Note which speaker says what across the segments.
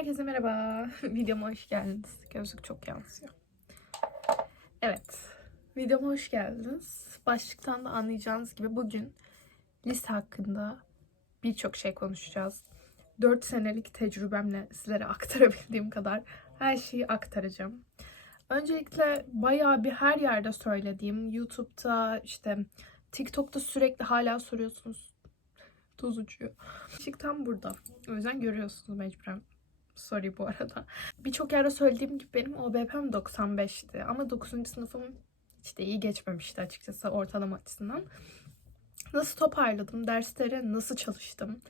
Speaker 1: Herkese merhaba. Videoma hoş geldiniz. Gözlük çok yansıyor. Evet. Videoma hoş geldiniz. Başlıktan da anlayacağınız gibi bugün lise hakkında birçok şey konuşacağız. 4 senelik tecrübemle sizlere aktarabildiğim kadar her şeyi aktaracağım. Öncelikle bayağı bir her yerde söylediğim YouTube'da işte TikTok'ta sürekli hala soruyorsunuz. Tuz uçuyor. Işık tam burada. O yüzden görüyorsunuz mecburen. Sorry bu arada. Birçok yerde söylediğim gibi benim OBP'm 95'ti. Ama 9. sınıfım de iyi geçmemişti açıkçası ortalama açısından. Nasıl toparladım? Derslere nasıl çalıştım?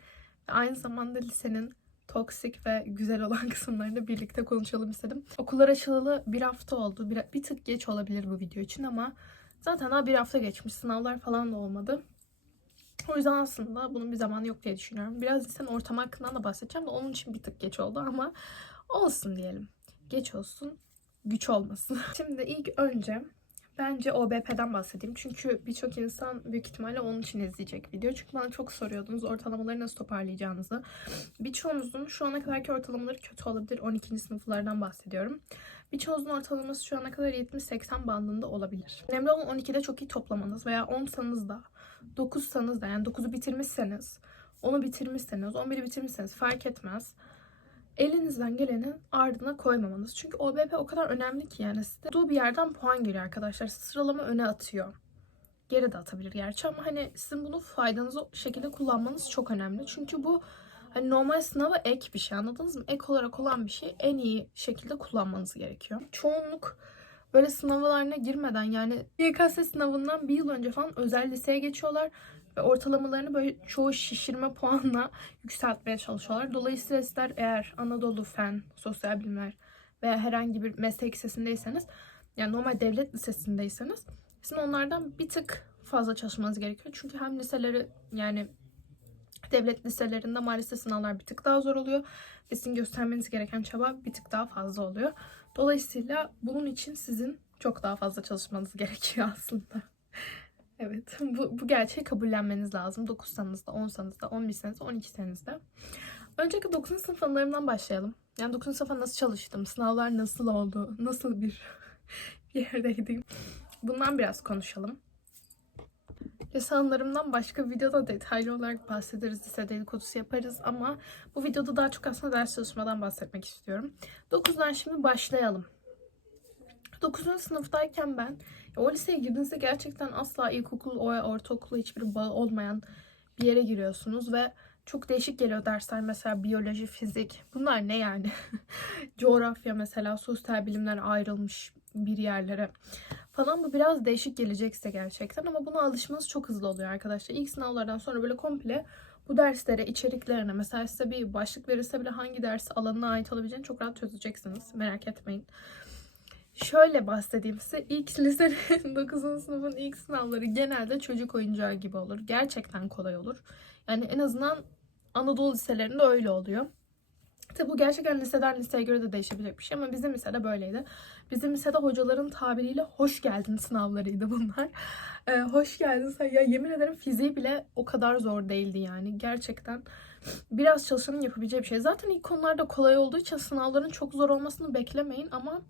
Speaker 1: Ve aynı zamanda lisenin toksik ve güzel olan kısımlarını birlikte konuşalım istedim. Okullar açılalı bir hafta oldu. Bir, bir tık geç olabilir bu video için ama zaten daha bir hafta geçmiş. Sınavlar falan da olmadı. O yüzden aslında bunun bir zamanı yok diye düşünüyorum. Biraz lisenin ortam hakkından da bahsedeceğim de onun için bir tık geç oldu ama olsun diyelim. Geç olsun, güç olmasın. Şimdi ilk önce bence OBP'den bahsedeyim. Çünkü birçok insan büyük ihtimalle onun için izleyecek video. Çünkü bana çok soruyordunuz ortalamaları nasıl toparlayacağınızı. Birçoğunuzun şu ana kadarki ortalamaları kötü olabilir. 12. sınıflardan bahsediyorum. Birçoğunuzun ortalaması şu ana kadar 70-80 bandında olabilir. Önemli olan 12'de çok iyi toplamanız veya 10'sanız da 9'sanız da yani 9'u bitirmişseniz, 10'u bitirmişseniz, 11'i bitirmişseniz fark etmez. Elinizden gelenin ardına koymamanız. Çünkü OBP o kadar önemli ki yani sizeduğu bir yerden puan geliyor arkadaşlar. Sıralama öne atıyor. Geri de atabilir gerçi ama hani sizin bunu faydanızı şekilde kullanmanız çok önemli. Çünkü bu hani normal sınava ek bir şey anladınız mı? Ek olarak olan bir şey en iyi şekilde kullanmanız gerekiyor. Çoğunluk böyle sınavlarına girmeden yani YKS sınavından bir yıl önce falan özel liseye geçiyorlar ve ortalamalarını böyle çoğu şişirme puanla yükseltmeye çalışıyorlar. Dolayısıyla sizler eğer Anadolu Fen, Sosyal Bilimler veya herhangi bir meslek lisesindeyseniz yani normal devlet lisesindeyseniz sizin onlardan bir tık fazla çalışmanız gerekiyor. Çünkü hem liseleri yani devlet liselerinde maalesef sınavlar bir tık daha zor oluyor. Ve sizin göstermeniz gereken çaba bir tık daha fazla oluyor. Dolayısıyla bunun için sizin çok daha fazla çalışmanız gerekiyor aslında. evet bu, bu gerçeği kabullenmeniz lazım. 9 sanınızda, 10 sanınızda, 11 senizde, 12 senizde. Öncelikle 9. sınıf anılarımdan başlayalım. Yani 9. sınıfa nasıl çalıştım, sınavlar nasıl oldu, nasıl bir yerdeydim. Bundan biraz konuşalım. Lise başka videoda detaylı olarak bahsederiz. Lise dedikodusu yaparız ama bu videoda daha çok aslında ders çalışmadan bahsetmek istiyorum. 9'dan şimdi başlayalım. 9. sınıftayken ben o liseye girdiğinizde gerçekten asla ilkokul veya ortaokula hiçbir bağ olmayan bir yere giriyorsunuz ve çok değişik geliyor dersler mesela biyoloji, fizik. Bunlar ne yani? Coğrafya mesela, sosyal bilimler ayrılmış bir yerlere falan bu biraz değişik gelecek size gerçekten ama buna alışmanız çok hızlı oluyor arkadaşlar. İlk sınavlardan sonra böyle komple bu derslere, içeriklerine mesela size bir başlık verirse bile hangi ders alanına ait olabileceğini çok rahat çözeceksiniz. Merak etmeyin. Şöyle bahsedeyim size. İlk lisenin 9. sınıfın ilk sınavları genelde çocuk oyuncağı gibi olur. Gerçekten kolay olur. Yani en azından Anadolu liselerinde öyle oluyor. Tabi bu gerçekten liseden liseye göre de değişebilecek bir şey ama bizim lisede böyleydi. Bizim lisede hocaların tabiriyle hoş geldin sınavlarıydı bunlar. Ee, hoş geldin sen ya yemin ederim fiziği bile o kadar zor değildi yani. Gerçekten biraz çalışanın yapabileceği bir şey. Zaten ilk konularda kolay olduğu için sınavların çok zor olmasını beklemeyin ama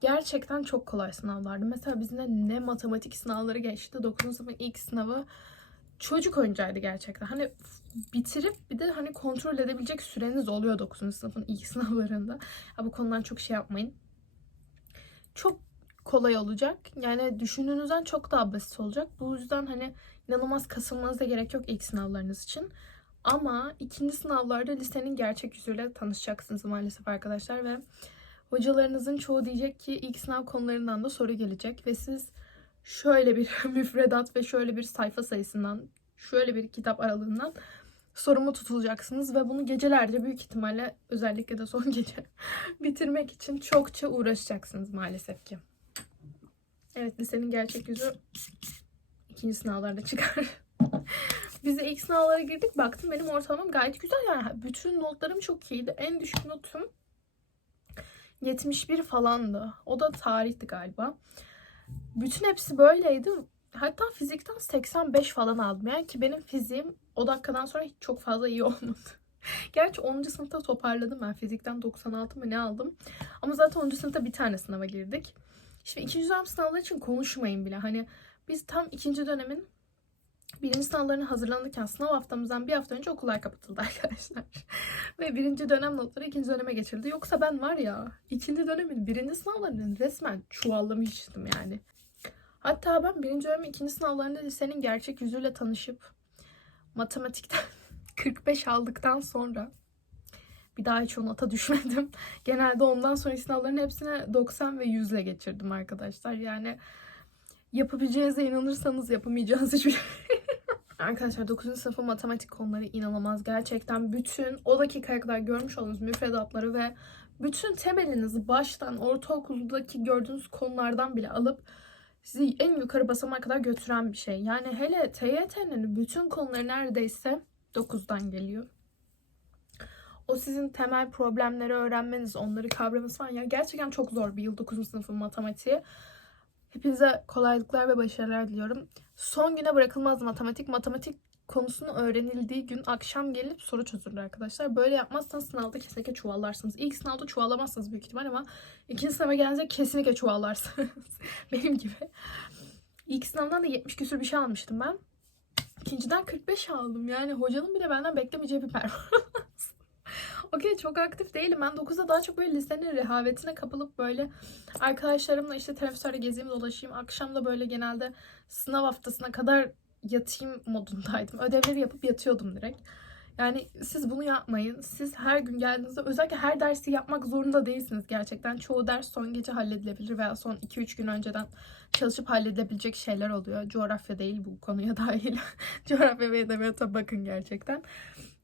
Speaker 1: gerçekten çok kolay sınavlardı. Mesela bizde ne matematik sınavları geçti. 9. sınıfın ilk sınavı çocuk oyuncağıydı gerçekten. Hani bitirip bir de hani kontrol edebilecek süreniz oluyor 9. sınıfın ilk sınavlarında. Ya bu konudan çok şey yapmayın. Çok kolay olacak. Yani düşündüğünüzden çok daha basit olacak. Bu yüzden hani inanılmaz kasılmanıza gerek yok ilk sınavlarınız için. Ama ikinci sınavlarda lisenin gerçek yüzüyle tanışacaksınız maalesef arkadaşlar ve hocalarınızın çoğu diyecek ki ilk sınav konularından da soru gelecek ve siz şöyle bir müfredat ve şöyle bir sayfa sayısından, şöyle bir kitap aralığından sorumu tutulacaksınız ve bunu gecelerce büyük ihtimalle özellikle de son gece bitirmek için çokça uğraşacaksınız maalesef ki. Evet lisenin gerçek yüzü ikinci sınavlarda çıkar. Biz de ilk sınavlara girdik. Baktım benim ortalamam gayet güzel. Yani bütün notlarım çok iyiydi. En düşük notum 71 falandı. O da tarihti galiba. Bütün hepsi böyleydi. Hatta fizikten 85 falan aldım. Yani ki benim fiziğim o dakikadan sonra hiç çok fazla iyi olmadı. Gerçi 10. sınıfta toparladım ben. Fizikten 96 mı ne aldım. Ama zaten 10. sınıfta bir tane sınava girdik. Şimdi ikinci dönem sınavları için konuşmayın bile. Hani biz tam ikinci dönemin birinci sınavlarına hazırlanırken sınav haftamızdan bir hafta önce okullar kapatıldı arkadaşlar. Ve birinci dönem notları ikinci döneme geçirildi. Yoksa ben var ya ikinci dönemin birinci sınavlarının resmen çuvallamıştım yani. Hatta ben birinci dönemin ikinci sınavlarında lisenin gerçek yüzüyle tanışıp matematikten 45 aldıktan sonra bir daha hiç o nota düşmedim. Genelde ondan sonra sınavların hepsine 90 ve 100 ile geçirdim arkadaşlar. Yani yapabileceğinize inanırsanız yapamayacağınız hiçbir şey. Arkadaşlar 9. sınıfın matematik konuları inanılmaz. Gerçekten bütün o dakikaya kadar görmüş olduğunuz müfredatları ve bütün temelinizi baştan ortaokuldaki gördüğünüz konulardan bile alıp sizi en yukarı basamağa kadar götüren bir şey. Yani hele TYT'nin bütün konuları neredeyse 9'dan geliyor. O sizin temel problemleri öğrenmeniz, onları kavramanız falan. Ya gerçekten çok zor bir yıl 9. sınıfın matematiği. Hepinize kolaylıklar ve başarılar diliyorum. Son güne bırakılmaz matematik. Matematik konusunu öğrenildiği gün akşam gelip soru çözülür arkadaşlar. Böyle yapmazsanız sınavda kesinlikle çuvallarsınız. İlk sınavda çuvallamazsınız büyük ihtimal ama ikinci sınava gelince kesinlikle çuvallarsınız. Benim gibi. İlk sınavdan da 70 küsür bir şey almıştım ben. İkinciden 45 aldım. Yani hocanın bile benden beklemeyeceği bir performans. Okey çok aktif değilim. Ben 9'da daha çok böyle lisenin rehavetine kapılıp böyle arkadaşlarımla işte teneffüslerde gezeyim dolaşayım. Akşam da böyle genelde sınav haftasına kadar yatayım modundaydım. Ödevleri yapıp yatıyordum direkt. Yani siz bunu yapmayın. Siz her gün geldiğinizde özellikle her dersi yapmak zorunda değilsiniz gerçekten. Çoğu ders son gece halledilebilir veya son 2-3 gün önceden çalışıp halledilebilecek şeyler oluyor. Coğrafya değil bu konuya dahil. Coğrafya ve edebiyata bakın gerçekten.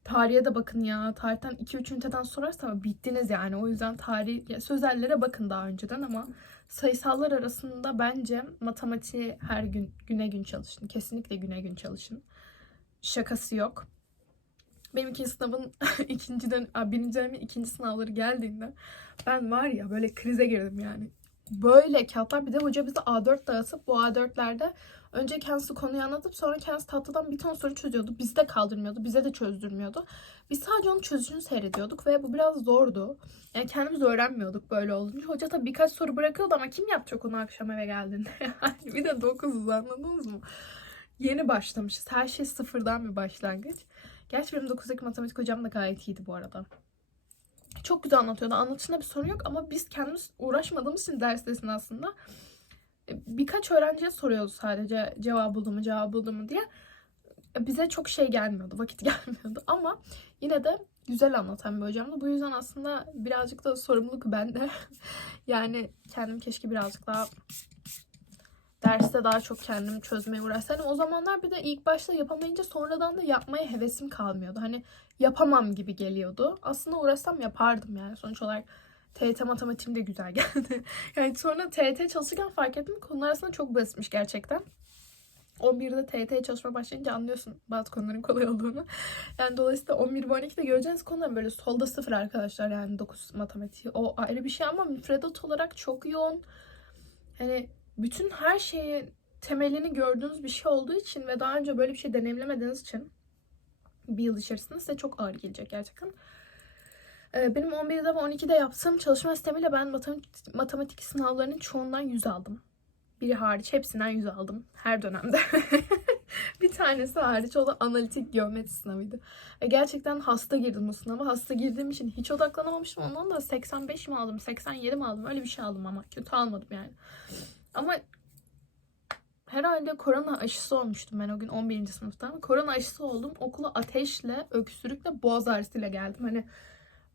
Speaker 1: Tarihe de bakın ya. Tarihten 2-3 üniteden sorarsa bittiniz yani. O yüzden tarih sözellere bakın daha önceden ama sayısallar arasında bence matematiği her gün güne gün çalışın. Kesinlikle güne gün çalışın. Şakası yok. Benim ikinci sınavın ikinci dön birinci dönemin ikinci sınavları geldiğinde ben var ya böyle krize girdim yani. Böyle kağıtlar bir de hoca bize A4 dağıtıp bu A4'lerde önce kendisi konuyu anlatıp sonra kendisi tahtadan bir ton soru çözüyordu. Bizi de kaldırmıyordu. Bize de çözdürmüyordu. Biz sadece onun çözüşünü seyrediyorduk ve bu biraz zordu. Yani kendimiz öğrenmiyorduk böyle olunca. Hoca da birkaç soru bırakıyordu ama kim yapacak onu akşam eve geldiğinde? Bir de 9'uz anladınız mı? Yeni başlamışız. Her şey sıfırdan bir başlangıç. Gerçi benim 9'daki matematik hocam da gayet iyiydi bu arada. Çok güzel anlatıyordu. Anlatışında bir sorun yok ama biz kendimiz uğraşmadığımız için derstesin aslında. Birkaç öğrenciye soruyordu sadece cevap buldu mu, cevap buldu mu diye. Bize çok şey gelmiyordu, vakit gelmiyordu ama yine de güzel anlatan bir hocamdı. Bu yüzden aslında birazcık da sorumluluk bende. yani kendim keşke birazcık daha derste daha çok kendim çözmeye uğraşsaydım. O zamanlar bir de ilk başta yapamayınca sonradan da yapmaya hevesim kalmıyordu. Hani yapamam gibi geliyordu. Aslında uğraşsam yapardım yani. Sonuç olarak TYT matematiğim de güzel geldi. yani sonra TYT çalışırken fark ettim konular aslında çok basitmiş gerçekten. 11'de TYT'ye çalışmaya başlayınca anlıyorsun bazı konuların kolay olduğunu. Yani dolayısıyla 11 ve 12'de göreceğiniz konular böyle solda sıfır arkadaşlar yani 9 matematiği. O ayrı bir şey ama müfredat olarak çok yoğun. Hani bütün her şeyi temelini gördüğünüz bir şey olduğu için ve daha önce böyle bir şey deneyimlemediğiniz için bir yıl içerisinde size çok ağır gelecek gerçekten. Ee, Benim 11'de ve 12'de yaptığım çalışma sistemiyle ben matematik, sınavlarının çoğundan 100 aldım. Biri hariç hepsinden 100 aldım. Her dönemde. bir tanesi hariç o da analitik geometri sınavıydı. Gerçekten hasta girdim o sınava. Hasta girdiğim için hiç odaklanamamıştım. Ondan da 85 mi aldım, 87 mi aldım? Öyle bir şey aldım ama. Kötü almadım yani. Ama herhalde korona aşısı olmuştum ben o gün 11. sınıfta. Korona aşısı oldum. Okula ateşle, öksürükle, boğaz ağrısıyla geldim. Hani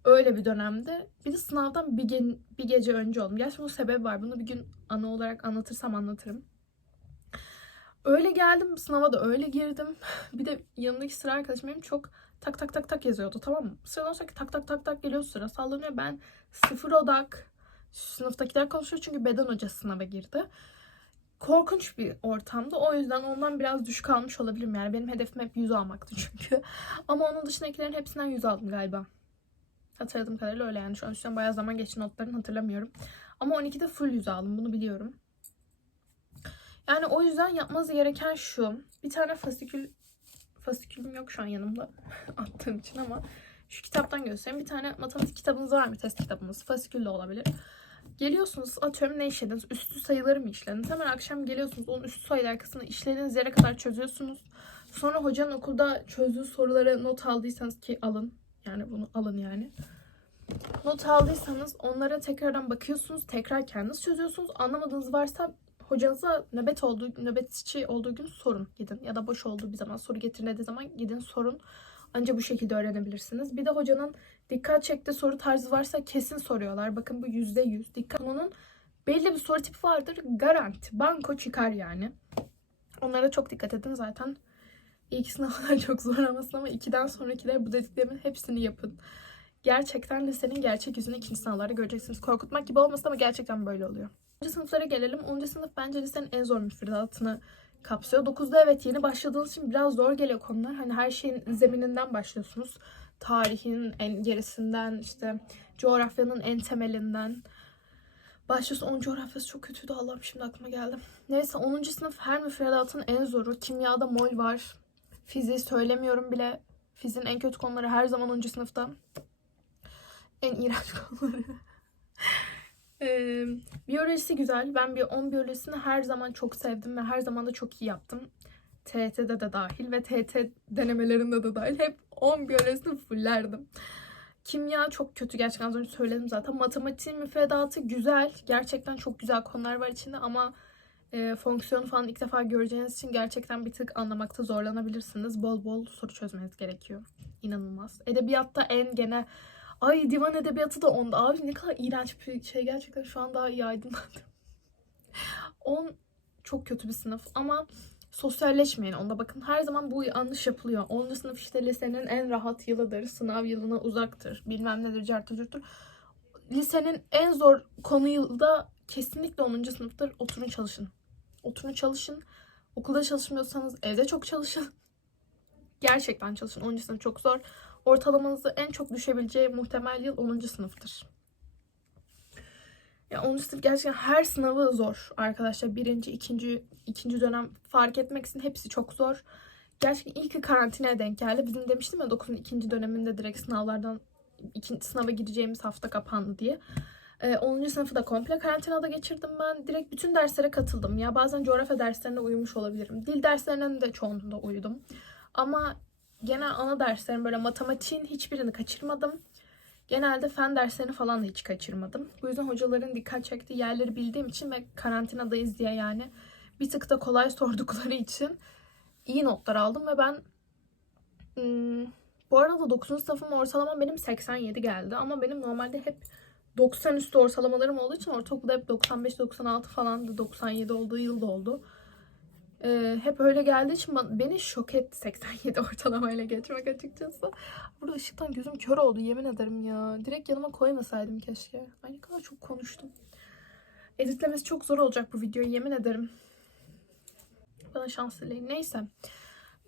Speaker 1: öyle bir dönemde. Bir de sınavdan bir, gen- bir gece önce oldum. Gerçi bunun sebebi var. Bunu bir gün ana olarak anlatırsam anlatırım. Öyle geldim. Sınava da öyle girdim. Bir de yanındaki sıra arkadaşım benim çok tak tak tak tak yazıyordu tamam mı? Sıradan sonra tak tak tak tak geliyor sıra sallanıyor. Ben sıfır odak. Sınıftakiler konuşuyor çünkü beden hocası sınava girdi. Korkunç bir ortamda. O yüzden ondan biraz düşük almış olabilirim. Yani benim hedefim hep 100 almaktı çünkü. Ama onun dışındakilerin hepsinden 100 aldım galiba. Hatırladığım kadarıyla öyle yani. Şu an üstten bayağı zaman geçti notlarını hatırlamıyorum. Ama 12'de full 100 aldım. Bunu biliyorum. Yani o yüzden yapmanız gereken şu. Bir tane fasikül fasikülüm yok şu an yanımda attığım için ama Şu kitaptan göstereyim. Bir tane matematik kitabınız var mı? Test kitabınız. Fasikül de olabilir. Geliyorsunuz atıyorum ne işlediniz? Üstü sayıları mı işlediniz? Hemen akşam geliyorsunuz onun üstü sayılar kısmını işlediğiniz yere kadar çözüyorsunuz. Sonra hocanın okulda çözdüğü soruları not aldıysanız ki alın. Yani bunu alın yani. Not aldıysanız onlara tekrardan bakıyorsunuz. Tekrar kendiniz çözüyorsunuz. Anlamadığınız varsa hocanıza nöbet olduğu, nöbetçi olduğu gün sorun gidin. Ya da boş olduğu bir zaman soru getirmediği zaman gidin sorun. Anca bu şekilde öğrenebilirsiniz. Bir de hocanın dikkat çektiği soru tarzı varsa kesin soruyorlar. Bakın bu yüzde yüz. Dikkat onun belli bir soru tipi vardır. Garanti. Banko çıkar yani. Onlara çok dikkat edin zaten. İlk sınavlar çok zor olmasın ama ikiden sonrakiler bu dediklerimin hepsini yapın. Gerçekten lisenin gerçek yüzünü ikinci sınavlarda göreceksiniz. Korkutmak gibi olmasın ama gerçekten böyle oluyor. 10. sınıflara gelelim. 10. sınıf bence lisenin en zor müfredatını kapsıyor. 9'da evet yeni başladığınız için biraz zor geliyor konular. Hani her şeyin zemininden başlıyorsunuz. Tarihin en gerisinden işte coğrafyanın en temelinden. Başlıyorsun 10 coğrafyası çok kötüydü Allah'ım şimdi aklıma geldi. Neyse 10. sınıf her müfredatın en zoru. Kimyada mol var. Fiziği söylemiyorum bile. Fiziğin en kötü konuları her zaman 10. sınıfta. En iğrenç konuları. Ee, biyolojisi güzel. Ben bir 10 biyolojisini her zaman çok sevdim ve her zaman da çok iyi yaptım. TET'de de dahil ve TET denemelerinde de dahil. Hep 10 biyolojisini fullerdim. Kimya çok kötü gerçekten az önce söyledim zaten. Matematiğin müfredatı güzel. Gerçekten çok güzel konular var içinde ama e, fonksiyonu falan ilk defa göreceğiniz için gerçekten bir tık anlamakta zorlanabilirsiniz. Bol bol soru çözmeniz gerekiyor. İnanılmaz. Edebiyatta en gene Ay divan edebiyatı da onda. Abi ne kadar iğrenç bir şey. Gerçekten şu an daha iyi aydınlandım. 10 çok kötü bir sınıf ama sosyalleşmeyin onda. Bakın her zaman bu yanlış yapılıyor. 10. sınıf işte lisenin en rahat yılıdır. Sınav yılına uzaktır. Bilmem nedir, cartı curtur. Lisenin en zor konu yılda kesinlikle 10. sınıftır. Oturun çalışın. Oturun çalışın. Okulda çalışmıyorsanız evde çok çalışın. Gerçekten çalışın. 10. sınıf çok zor ortalamanızı en çok düşebileceği muhtemel yıl 10. sınıftır. Ya 10. sınıf gerçekten her sınavı zor arkadaşlar. Birinci, ikinci, ikinci dönem fark etmeksizin hepsi çok zor. Gerçekten ilk karantinaya denk geldi. Bizim demiştim ya 9'un ikinci döneminde direkt sınavlardan ikinci sınava gireceğimiz hafta kapandı diye. Ee, 10. sınıfı da komple karantinada geçirdim ben. Direkt bütün derslere katıldım. Ya bazen coğrafya derslerine uyumuş olabilirim. Dil derslerinin de çoğunluğunda uyudum. Ama genel ana derslerim böyle matematiğin hiçbirini kaçırmadım. Genelde fen derslerini falan da hiç kaçırmadım. Bu yüzden hocaların dikkat çektiği yerleri bildiğim için ve karantinadayız diye yani bir tık da kolay sordukları için iyi notlar aldım ve ben hmm, bu arada 9. sınıfım ortalamam benim 87 geldi ama benim normalde hep 90 üstü ortalamalarım olduğu için ortaokulda hep 95-96 falandı. 97 olduğu yılda oldu. Ee, hep öyle geldiği için beni şok etti 87 ortalamayla geçmek açıkçası. Burada ışıktan gözüm kör oldu yemin ederim ya. Direkt yanıma koymasaydım keşke. Ay ne kadar çok konuştum. Editlemesi çok zor olacak bu videoyu yemin ederim. Bana şans dileyin. Neyse.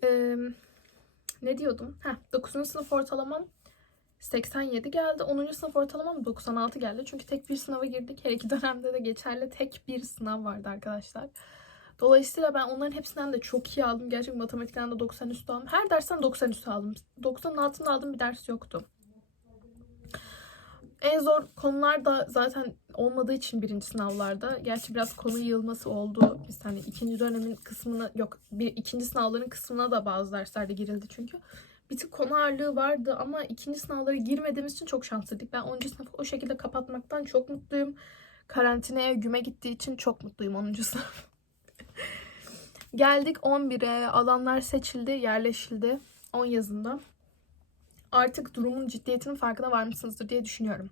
Speaker 1: Ee, ne diyordum? Heh, 9. sınıf ortalamam 87 geldi. 10. sınıf ortalamam 96 geldi. Çünkü tek bir sınava girdik. Her iki dönemde de geçerli tek bir sınav vardı arkadaşlar. Dolayısıyla ben onların hepsinden de çok iyi aldım. Gerçekten matematikten de 90 üstü aldım. Her dersten 90 üstü aldım. 90'ın altında aldığım bir ders yoktu. En zor konular da zaten olmadığı için birinci sınavlarda. Gerçi biraz konu yığılması oldu. Biz hani ikinci dönemin kısmına yok bir ikinci sınavların kısmına da bazı derslerde girildi çünkü. Bir tık konu ağırlığı vardı ama ikinci sınavlara girmediğimiz için çok şanslıydık. Ben 10. sınıfı o şekilde kapatmaktan çok mutluyum. Karantinaya güme gittiği için çok mutluyum 10. sınıf. Geldik 11'e. Alanlar seçildi, yerleşildi. 10 yazında. Artık durumun ciddiyetinin farkına varmışsınızdır diye düşünüyorum.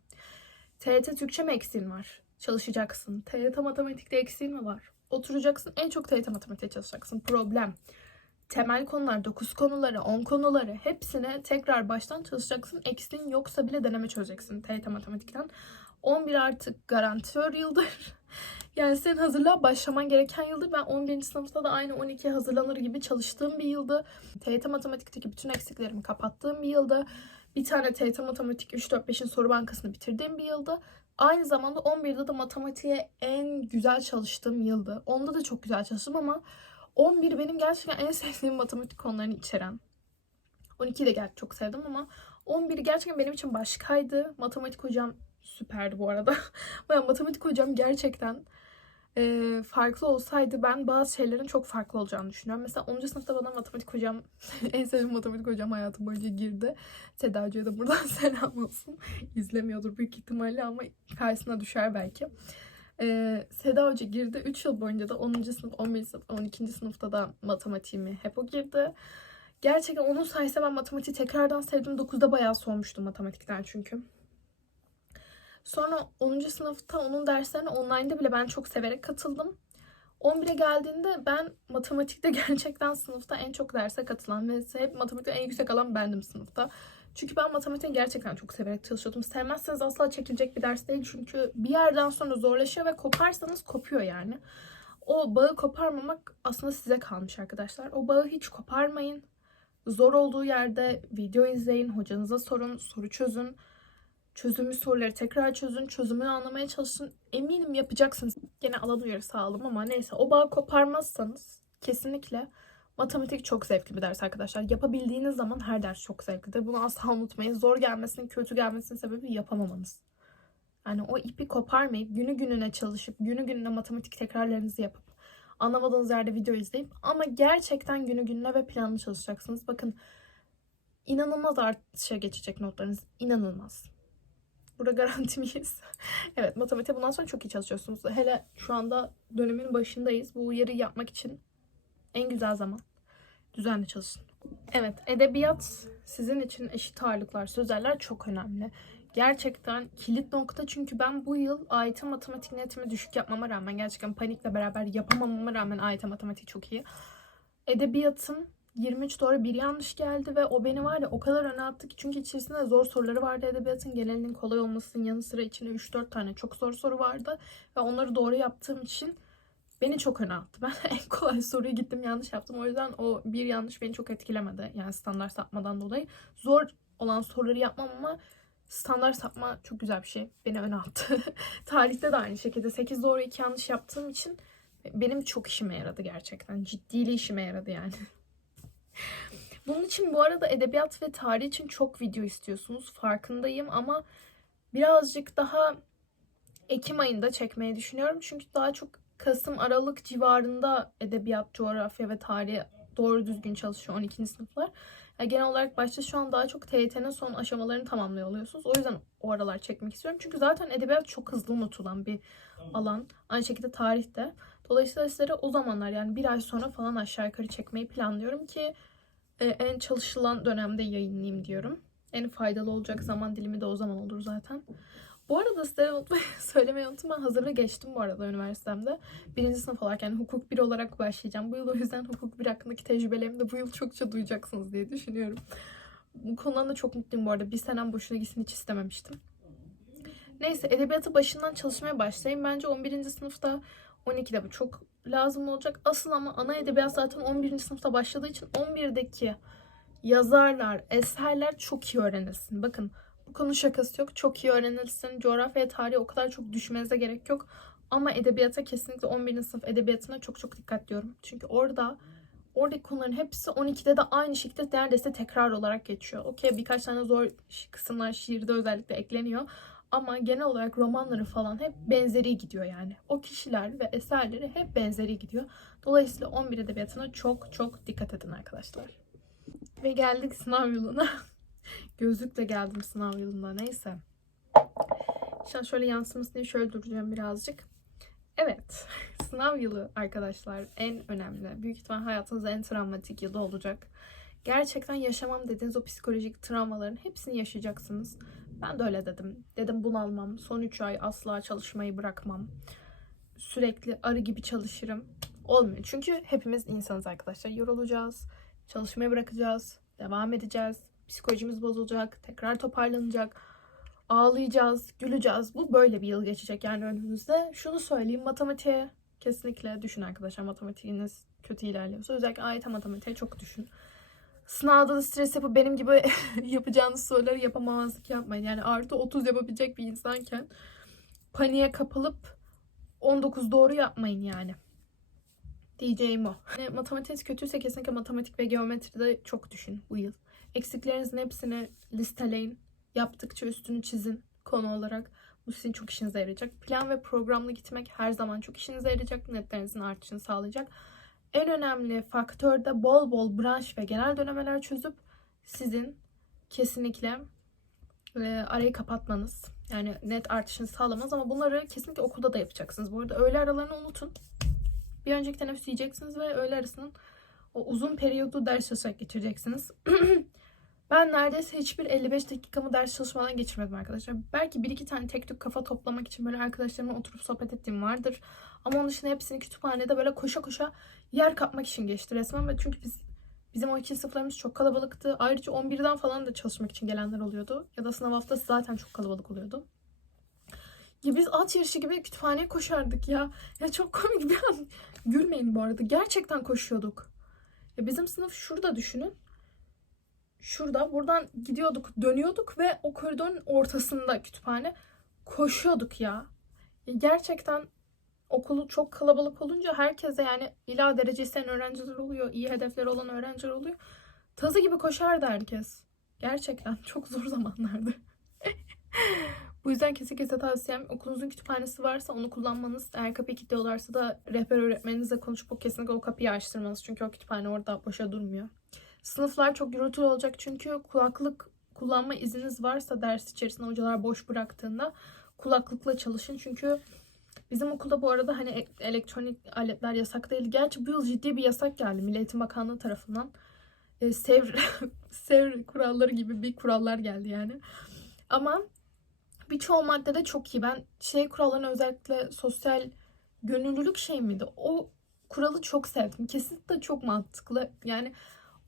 Speaker 1: TYT Türkçe mi eksiğin var? Çalışacaksın. TYT Matematik'te eksiğin mi var? Oturacaksın. En çok TYT Matematik'te çalışacaksın. Problem. Temel konular, 9 konuları, 10 konuları hepsine tekrar baştan çalışacaksın. Eksiğin yoksa bile deneme çözeceksin TYT Matematik'ten. 11 artık garantör yıldır. Yani senin hazırlığa başlaman gereken yıldır. Ben 11. sınıfta da aynı 12 hazırlanır gibi çalıştığım bir yıldı. TYT matematikteki bütün eksiklerimi kapattığım bir yıldı. Bir tane TYT matematik 3-4-5'in soru bankasını bitirdiğim bir yıldı. Aynı zamanda 11'de de matematiğe en güzel çalıştığım yıldı. Onda da çok güzel çalıştım ama 11 benim gerçekten en sevdiğim matematik konularını içeren. 12'yi de gerçi çok sevdim ama 11 gerçekten benim için başkaydı. Matematik hocam süperdi bu arada. ben matematik hocam gerçekten e, farklı olsaydı ben bazı şeylerin çok farklı olacağını düşünüyorum. Mesela 10. sınıfta bana matematik hocam, en sevdiğim matematik hocam hayatım boyunca girdi. Seda Hoca'ya da buradan selam olsun. İzlemiyordur büyük ihtimalle ama karşısına düşer belki. Ee, Seda Hoca girdi. 3 yıl boyunca da 10. sınıf, 11. sınıf, 12. sınıfta da matematiğimi hep o girdi. Gerçekten onun sayesinde ben matematiği tekrardan sevdim. 9'da bayağı soğumuştum matematikten çünkü. Sonra 10. sınıfta onun derslerine online'da bile ben çok severek katıldım. 11'e geldiğinde ben matematikte gerçekten sınıfta en çok derse katılan ve hep matematikte en yüksek alan bendim sınıfta. Çünkü ben matematiği gerçekten çok severek çalışıyordum. Sevmezseniz asla çekilecek bir ders değil. Çünkü bir yerden sonra zorlaşıyor ve koparsanız kopuyor yani. O bağı koparmamak aslında size kalmış arkadaşlar. O bağı hiç koparmayın. Zor olduğu yerde video izleyin, hocanıza sorun, soru çözün. Çözümlü soruları tekrar çözün, çözümünü anlamaya çalışın. Eminim yapacaksınız. Gene alan uyarısı aldım ama neyse. O bağı koparmazsanız kesinlikle matematik çok zevkli bir ders arkadaşlar. Yapabildiğiniz zaman her ders çok zevklidir. Bunu asla unutmayın. Zor gelmesinin, kötü gelmesinin sebebi yapamamanız. Yani o ipi koparmayıp günü gününe çalışıp günü gününe matematik tekrarlarınızı yapıp anlamadığınız yerde video izleyip ama gerçekten günü gününe ve planlı çalışacaksınız. Bakın inanılmaz artışa geçecek notlarınız. İnanılmaz. Burada garantimiyiz. evet matematiğe bundan sonra çok iyi çalışıyorsunuz. Hele şu anda dönemin başındayız. Bu uyarıyı yapmak için en güzel zaman. Düzenli çalışın. Evet edebiyat sizin için eşit ağırlıklar, sözeller çok önemli. Gerçekten kilit nokta çünkü ben bu yıl AYT matematik netimi düşük yapmama rağmen gerçekten panikle beraber yapamamama rağmen AYT matematik çok iyi. Edebiyatın 23 doğru bir yanlış geldi ve o beni var ya o kadar öne attı ki çünkü içerisinde zor soruları vardı edebiyatın genelinin kolay olmasının yanı sıra içinde 3-4 tane çok zor soru vardı ve onları doğru yaptığım için beni çok öne attı. Ben en kolay soruyu gittim yanlış yaptım. O yüzden o bir yanlış beni çok etkilemedi. Yani standart sapmadan dolayı. Zor olan soruları yapmam ama standart sapma çok güzel bir şey. Beni öne attı. Tarihte de aynı şekilde 8 doğru 2 yanlış yaptığım için benim çok işime yaradı gerçekten. Ciddiyle işime yaradı yani. Bunun için bu arada edebiyat ve tarih için çok video istiyorsunuz. Farkındayım ama birazcık daha Ekim ayında çekmeyi düşünüyorum. Çünkü daha çok Kasım, Aralık civarında edebiyat, coğrafya ve tarih doğru düzgün çalışıyor 12. sınıflar. Yani genel olarak başta şu an daha çok TYT'nin son aşamalarını tamamlıyor oluyorsunuz. O yüzden o aralar çekmek istiyorum. Çünkü zaten edebiyat çok hızlı unutulan bir alan. Aynı şekilde tarih de. Dolayısıyla sizlere o zamanlar yani bir ay sonra falan aşağı yukarı çekmeyi planlıyorum ki e, en çalışılan dönemde yayınlayayım diyorum. En faydalı olacak zaman dilimi de o zaman olur zaten. Bu arada sizlere unutmayı, söylemeyi unuttum. Hazırlığı geçtim bu arada üniversitemde. Birinci sınıf olarak yani hukuk bir olarak başlayacağım. Bu yıl o yüzden hukuk bir hakkındaki tecrübelerimi de bu yıl çokça duyacaksınız diye düşünüyorum. Bu konudan da çok mutluyum bu arada. Bir senem boşuna gitsin hiç istememiştim. Neyse edebiyatı başından çalışmaya başlayayım. Bence 11. sınıfta 12'de bu çok lazım olacak. Asıl ama ana edebiyat zaten 11. sınıfta başladığı için 11'deki yazarlar, eserler çok iyi öğrenilsin. Bakın bu konu şakası yok. Çok iyi öğrenilsin. Coğrafya, tarih o kadar çok düşmenize gerek yok. Ama edebiyata kesinlikle 11. sınıf edebiyatına çok çok dikkat diyorum. Çünkü orada oradaki konuların hepsi 12'de de aynı şekilde neredeyse tekrar olarak geçiyor. Okey birkaç tane zor kısımlar şiirde özellikle ekleniyor. Ama genel olarak romanları falan hep benzeri gidiyor yani. O kişiler ve eserleri hep benzeri gidiyor. Dolayısıyla 11 edebiyatına çok çok dikkat edin arkadaşlar. Ve geldik sınav yılına. Gözlükle geldim sınav yılına neyse. Şimdi şöyle yansımasın diye şöyle duracağım birazcık. Evet, sınav yılı arkadaşlar en önemli. Büyük ihtimal hayatınızda en travmatik yılı olacak. Gerçekten yaşamam dediğiniz o psikolojik travmaların hepsini yaşayacaksınız. Ben de öyle dedim. Dedim bunalmam. Son 3 ay asla çalışmayı bırakmam. Sürekli arı gibi çalışırım. Olmuyor. Çünkü hepimiz insanız arkadaşlar. Yorulacağız. Çalışmayı bırakacağız. Devam edeceğiz. Psikolojimiz bozulacak. Tekrar toparlanacak. Ağlayacağız. Güleceğiz. Bu böyle bir yıl geçecek yani önümüzde. Şunu söyleyeyim. Matematiğe kesinlikle düşün arkadaşlar. Matematiğiniz kötü ilerliyorsa. Özellikle AYT matematiğe çok düşün. Sınavda da stres yapıp benim gibi yapacağınız soruları yapamamazlık yapmayın. Yani artı 30 yapabilecek bir insanken paniğe kapılıp 19 doğru yapmayın yani. Diyeceğim o. Yani matematiğiniz kötüyse kesinlikle matematik ve geometride çok düşün bu yıl. Eksiklerinizin hepsini listeleyin. Yaptıkça üstünü çizin konu olarak. Bu sizin çok işinize yarayacak. Plan ve programlı gitmek her zaman çok işinize yarayacak. Netlerinizin artışını sağlayacak. En önemli faktör de bol bol branş ve genel dönemeler çözüp sizin kesinlikle e, arayı kapatmanız. Yani net artışını sağlamaz ama bunları kesinlikle okulda da yapacaksınız. Bu arada öğle aralarını unutun. Bir önceki teneffüs yiyeceksiniz ve öğle arasının o uzun periyodu ders çalışarak geçireceksiniz. ben neredeyse hiçbir 55 dakikamı ders çalışmadan geçirmedim arkadaşlar. Belki bir iki tane tek tük kafa toplamak için böyle arkadaşlarımla oturup sohbet ettiğim vardır. Ama onun dışında hepsini kütüphanede böyle koşa koşa yer kapmak için geçti resmen. Ve çünkü biz bizim o iki sınıflarımız çok kalabalıktı. Ayrıca 11'den falan da çalışmak için gelenler oluyordu. Ya da sınav haftası zaten çok kalabalık oluyordu. Ya biz at yarışı gibi kütüphaneye koşardık ya. Ya çok komik bir an. Gülmeyin bu arada. Gerçekten koşuyorduk. Ya bizim sınıf şurada düşünün. Şurada. Buradan gidiyorduk, dönüyorduk ve o koridorun ortasında kütüphane. Koşuyorduk ya. ya gerçekten okulu çok kalabalık olunca herkese yani ila derece isteyen öğrenciler oluyor. iyi hedefleri olan öğrenciler oluyor. Tazı gibi koşardı herkes. Gerçekten çok zor zamanlardı. Bu yüzden kesinlikle tavsiyem okulunuzun kütüphanesi varsa onu kullanmanız. Eğer kapıyı kilitliyorlarsa da rehber öğretmeninizle konuşup o kesinlikle o kapıyı açtırmanız. Çünkü o kütüphane orada boşa durmuyor. Sınıflar çok gürültülü olacak çünkü kulaklık kullanma izniniz varsa ders içerisinde hocalar boş bıraktığında kulaklıkla çalışın. Çünkü bizim okulda bu arada hani e- elektronik aletler yasak değil. Gerçi bu yıl ciddi bir yasak geldi Milli Bakanlığı tarafından. E, sevr, sevr kuralları gibi bir kurallar geldi yani. Ama birçoğu maddede çok iyi. Ben şey kurallarını özellikle sosyal gönüllülük şey miydi? O kuralı çok sevdim. Kesinlikle çok mantıklı. Yani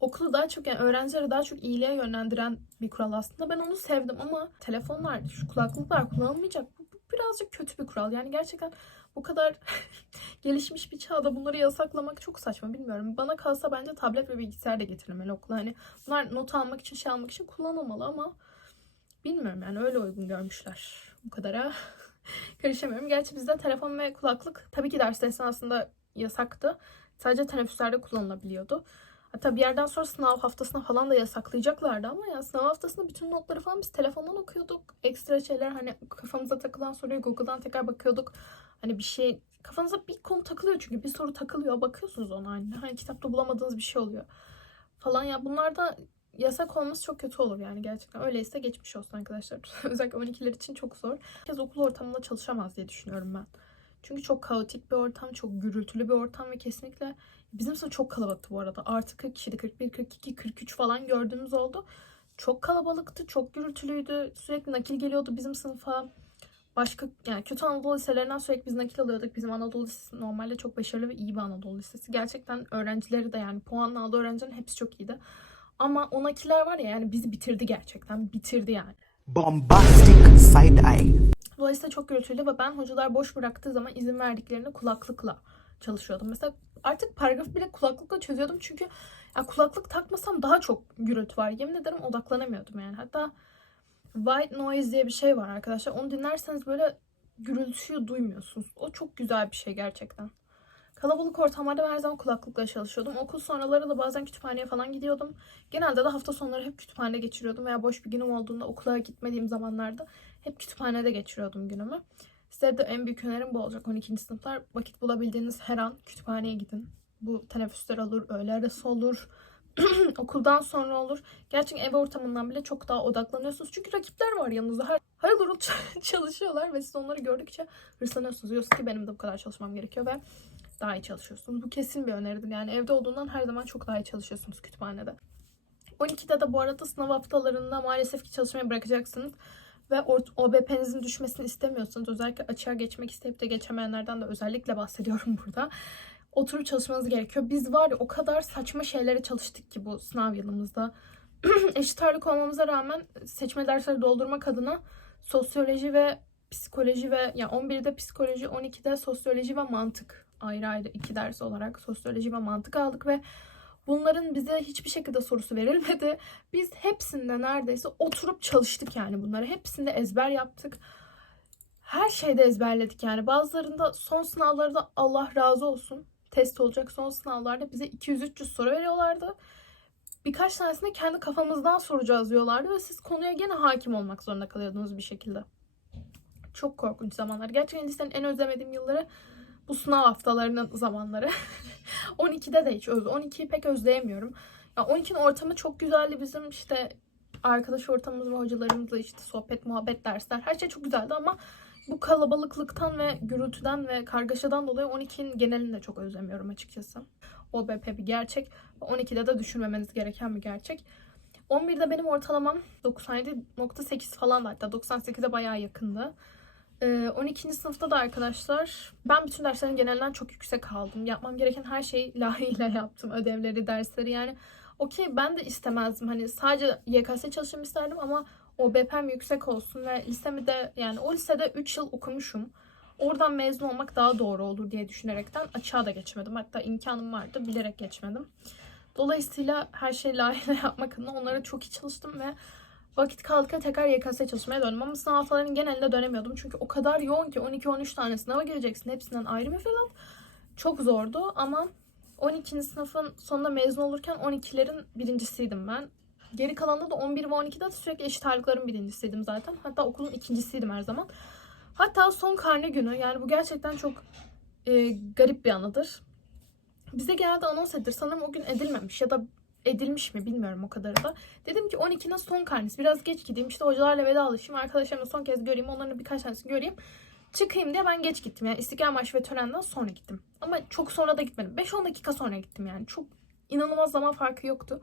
Speaker 1: okulu daha çok yani öğrencileri daha çok iyiliğe yönlendiren bir kural aslında. Ben onu sevdim ama telefonlar, şu kulaklıklar kullanılmayacak. Bu, bu birazcık kötü bir kural. Yani gerçekten bu kadar gelişmiş bir çağda bunları yasaklamak çok saçma bilmiyorum. Bana kalsa bence tablet ve bilgisayar da getirilmeli okula. Hani bunlar not almak için şey almak için kullanılmalı ama bilmiyorum yani öyle uygun görmüşler. Bu kadara karışamıyorum. Gerçi bizde telefon ve kulaklık tabii ki ders esnasında yasaktı. Sadece teneffüslerde kullanılabiliyordu. Hatta bir yerden sonra sınav haftasına falan da yasaklayacaklardı ama ya sınav haftasında bütün notları falan biz telefondan okuyorduk. Ekstra şeyler hani kafamıza takılan soruyu Google'dan tekrar bakıyorduk. Hani bir şey kafanıza bir konu takılıyor çünkü bir soru takılıyor bakıyorsunuz ona hani. Hani kitapta bulamadığınız bir şey oluyor falan ya bunlar da yasak olması çok kötü olur yani gerçekten. Öyleyse geçmiş olsun arkadaşlar. Özellikle 12'ler için çok zor. Herkes okul ortamında çalışamaz diye düşünüyorum ben. Çünkü çok kaotik bir ortam, çok gürültülü bir ortam ve kesinlikle bizim sınıf çok kalabalıktı bu arada. Artı 40 kişiydi, 41, 42, 43 falan gördüğümüz oldu. Çok kalabalıktı, çok gürültülüydü. Sürekli nakil geliyordu bizim sınıfa. Başka yani kötü Anadolu liselerinden sürekli biz nakil alıyorduk. Bizim Anadolu Lisesi normalde çok başarılı ve iyi bir Anadolu Lisesi. Gerçekten öğrencileri de yani puanla aldığı öğrencilerin hepsi çok iyiydi. Ama o nakiller var ya yani bizi bitirdi gerçekten. Bitirdi yani.
Speaker 2: bombastic side eye.
Speaker 1: Dolayısıyla çok gürültülü ve ben hocalar boş bıraktığı zaman izin verdiklerinde kulaklıkla çalışıyordum. Mesela artık paragrafı bile kulaklıkla çözüyordum çünkü ya kulaklık takmasam daha çok gürültü var. Yemin ederim odaklanamıyordum yani. Hatta white noise diye bir şey var arkadaşlar. Onu dinlerseniz böyle gürültüyü duymuyorsunuz. O çok güzel bir şey gerçekten. Kalabalık ortamlarda her zaman kulaklıkla çalışıyordum. Okul sonraları da bazen kütüphaneye falan gidiyordum. Genelde de hafta sonları hep kütüphanede geçiriyordum veya boş bir günüm olduğunda okula gitmediğim zamanlarda hep kütüphanede geçiriyordum günümü. Size de en büyük önerim bu olacak 12. sınıflar. Vakit bulabildiğiniz her an kütüphaneye gidin. Bu teneffüsler olur, öğle arası olur, okuldan sonra olur. Gerçekten ev ortamından bile çok daha odaklanıyorsunuz. Çünkü rakipler var yanınızda. Her, harıl harıl çalışıyorlar ve siz onları gördükçe hırslanıyorsunuz. Diyorsunuz ki benim de bu kadar çalışmam gerekiyor ve daha iyi çalışıyorsunuz. Bu kesin bir öneridir. Yani evde olduğundan her zaman çok daha iyi çalışıyorsunuz kütüphanede. 12'de de bu arada sınav haftalarında maalesef ki çalışmayı bırakacaksınız. Ve OBP'nizin düşmesini istemiyorsanız özellikle açığa geçmek isteyip de geçemeyenlerden de özellikle bahsediyorum burada. Oturup çalışmanız gerekiyor. Biz var ya o kadar saçma şeylere çalıştık ki bu sınav yılımızda. Eşit ağırlık olmamıza rağmen seçme dersleri doldurmak adına sosyoloji ve psikoloji ve yani 11'de psikoloji, 12'de sosyoloji ve mantık ayrı ayrı iki ders olarak sosyoloji ve mantık aldık ve bunların bize hiçbir şekilde sorusu verilmedi. Biz hepsinde neredeyse oturup çalıştık yani bunları. Hepsinde ezber yaptık. Her şeyde ezberledik yani. Bazılarında son sınavlarda Allah razı olsun test olacak son sınavlarda bize 200-300 soru veriyorlardı. birkaç tanesini kendi kafamızdan soracağız diyorlardı ve siz konuya gene hakim olmak zorunda kalıyordunuz bir şekilde. Çok korkunç zamanlar. Gerçekten lisenin en özlemediğim yılları bu sınav haftalarının zamanları. 12'de de hiç öz 12'yi pek özleyemiyorum. Ya 12'nin ortamı çok güzeldi bizim işte arkadaş ortamımız ve hocalarımızla işte sohbet, muhabbet, dersler her şey çok güzeldi ama bu kalabalıklıktan ve gürültüden ve kargaşadan dolayı 12'nin genelini de çok özlemiyorum açıkçası. OBP bir gerçek. 12'de de düşünmemeniz gereken bir gerçek. 11'de benim ortalamam 97.8 falan hatta 98'e bayağı yakındı. Ee, 12. sınıfta da arkadaşlar ben bütün derslerin genelinden çok yüksek aldım. Yapmam gereken her şeyi layığıyla yaptım. Ödevleri, dersleri yani. Okey ben de istemezdim. Hani sadece YKS çalışayım isterdim ama OBP'm yüksek olsun ve lisemi de yani o lisede 3 yıl okumuşum. Oradan mezun olmak daha doğru olur diye düşünerekten açığa da geçmedim. Hatta imkanım vardı bilerek geçmedim. Dolayısıyla her şeyi layığıyla yapmak adına onlara çok iyi çalıştım ve vakit kaldıkça tekrar YKS çalışmaya döndüm. Ama sınav haftalarının genelinde dönemiyordum. Çünkü o kadar yoğun ki 12-13 tane sınava gireceksin. Hepsinden ayrı müfredat. Çok zordu ama 12. sınıfın sonunda mezun olurken 12'lerin birincisiydim ben. Geri kalanda da 11 ve 12'de de sürekli eşit ağırlıkların birincisiydim zaten. Hatta okulun ikincisiydim her zaman. Hatta son karne günü yani bu gerçekten çok e, garip bir anıdır. Bize genelde anons edilir. Sanırım o gün edilmemiş ya da edilmiş mi bilmiyorum o kadarı da. Dedim ki 12'nin son karnesi. Biraz geç gideyim. işte hocalarla vedalaşayım. Arkadaşlarımla son kez göreyim. Onların birkaç tanesini göreyim. Çıkayım diye ben geç gittim. Yani İstiklal Marşı ve törenden sonra gittim. Ama çok sonra da gitmedim. 5-10 dakika sonra gittim yani. Çok inanılmaz zaman farkı yoktu.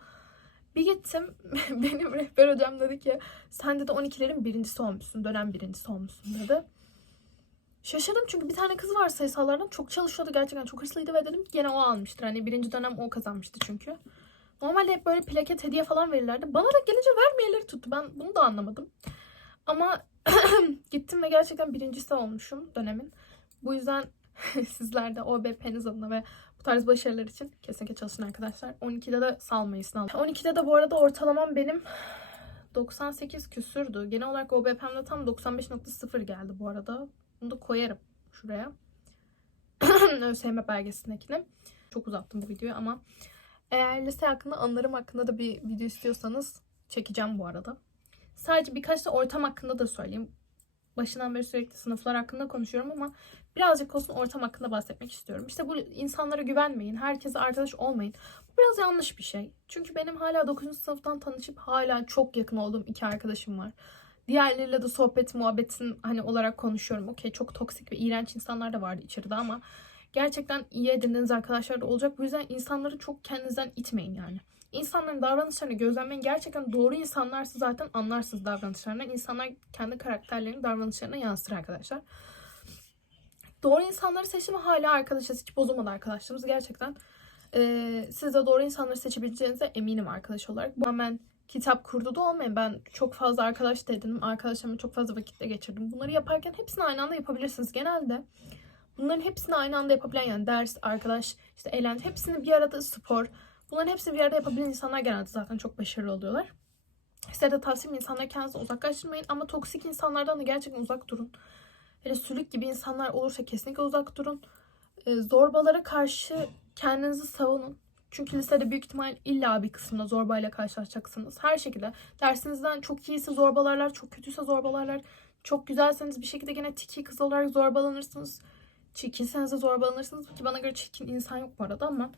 Speaker 1: Bir gittim. Benim rehber hocam dedi ki sen de 12'lerin birincisi olmuşsun. Dönem birincisi olmuşsun dedi. Şaşırdım çünkü bir tane kız var sayısallardan çok çalışıyordu gerçekten çok hırslıydı ve dedim ki gene o almıştır. Hani birinci dönem o kazanmıştı çünkü. Normalde hep böyle plaket hediye falan verirlerdi. Bana da gelince vermeyeleri tuttu. Ben bunu da anlamadım. Ama gittim ve gerçekten birincisi olmuşum dönemin. Bu yüzden sizler de OBP'niz adına ve bu tarz başarılar için kesinlikle çalışın arkadaşlar. 12'de de salmayı sınav. 12'de de bu arada ortalamam benim 98 küsürdü. Genel olarak OBP'mde tam 95.0 geldi bu arada. Bunu da koyarım şuraya. ÖSYM belgesindekini. Çok uzattım bu videoyu ama eğer lise hakkında anılarım hakkında da bir video istiyorsanız çekeceğim bu arada. Sadece birkaç da ortam hakkında da söyleyeyim. Başından beri sürekli sınıflar hakkında konuşuyorum ama birazcık olsun ortam hakkında bahsetmek istiyorum. İşte bu insanlara güvenmeyin, herkese arkadaş olmayın. Bu biraz yanlış bir şey. Çünkü benim hala 9. sınıftan tanışıp hala çok yakın olduğum iki arkadaşım var. Diğerleriyle de sohbet muhabbetin hani olarak konuşuyorum. Okey çok toksik ve iğrenç insanlar da vardı içeride ama gerçekten iyi edindiğiniz arkadaşlar da olacak. Bu yüzden insanları çok kendinizden itmeyin yani. İnsanların davranışlarını gözlemleyin. Gerçekten doğru insanlarsa zaten anlarsınız davranışlarına. İnsanlar kendi karakterlerini davranışlarına yansıtır arkadaşlar. Doğru insanları seçimi hala arkadaşız. Hiç bozulmadı arkadaşlarımız. Gerçekten ee, siz de doğru insanları seçebileceğinize eminim arkadaş olarak. Bu ben kitap kurdu da olmayın. Ben çok fazla arkadaş da edindim. Arkadaşlarımla çok fazla vakitte geçirdim. Bunları yaparken hepsini aynı anda yapabilirsiniz. Genelde bunların hepsini aynı anda yapabilen yani ders, arkadaş, işte eğlence hepsini bir arada spor. Bunların hepsini bir arada yapabilen insanlar genelde zaten çok başarılı oluyorlar. Size de tavsiyem insanları kendinize uzaklaştırmayın ama toksik insanlardan da gerçekten uzak durun. Hele sülük gibi insanlar olursa kesinlikle uzak durun. Ee, zorbalara karşı kendinizi savunun. Çünkü lisede büyük ihtimal illa bir kısımda zorbayla karşılaşacaksınız. Her şekilde dersinizden çok iyiyse zorbalarlar, çok kötüyse zorbalarlar. Çok güzelseniz bir şekilde gene tiki kız olarak zorbalanırsınız. Çirkinseniz de zorbalanırsınız. Ki bana göre çirkin insan yok bu arada ama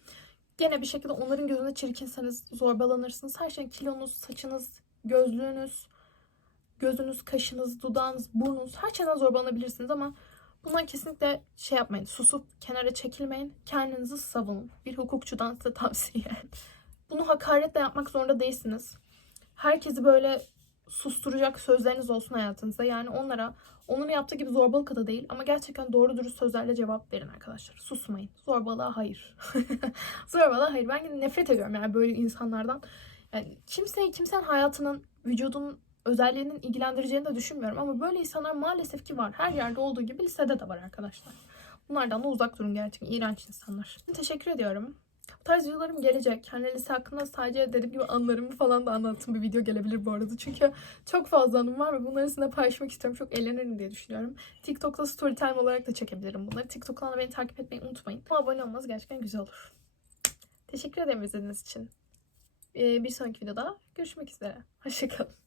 Speaker 1: gene bir şekilde onların gözünde çirkinseniz zorbalanırsınız. Her şey kilonuz, saçınız, gözlüğünüz, gözünüz, kaşınız, dudağınız, burnunuz her şeyden zorbalanabilirsiniz ama bundan kesinlikle şey yapmayın. Susup kenara çekilmeyin. Kendinizi savunun. Bir hukukçudan size tavsiye. Bunu hakaretle yapmak zorunda değilsiniz. Herkesi böyle susturacak sözleriniz olsun hayatınızda. Yani onlara onun yaptığı gibi zorbalık da değil ama gerçekten doğru dürüst sözlerle cevap verin arkadaşlar. Susmayın. Zorbalığa hayır. Zorbalığa hayır. Ben nefret ediyorum yani böyle insanlardan. Yani kimseyi kimsenin hayatının, vücudunun özelliğinin ilgilendireceğini de düşünmüyorum ama böyle insanlar maalesef ki var. Her yerde olduğu gibi lisede de var arkadaşlar. Bunlardan da uzak durun gerçekten iğrenç insanlar. Teşekkür ediyorum. Bu tarz videolarım gelecek. Hani lise hakkında sadece dediğim gibi anılarımı falan da anlattığım bir video gelebilir bu arada. Çünkü çok fazla anım var ve bunları sizinle paylaşmak istiyorum. Çok eğlenirim diye düşünüyorum. TikTok'ta story time olarak da çekebilirim bunları. TikTok'tan beni takip etmeyi unutmayın. Ama abone olmanız gerçekten güzel olur. Teşekkür ederim izlediğiniz için. Ee, bir sonraki videoda görüşmek üzere. Hoşçakalın.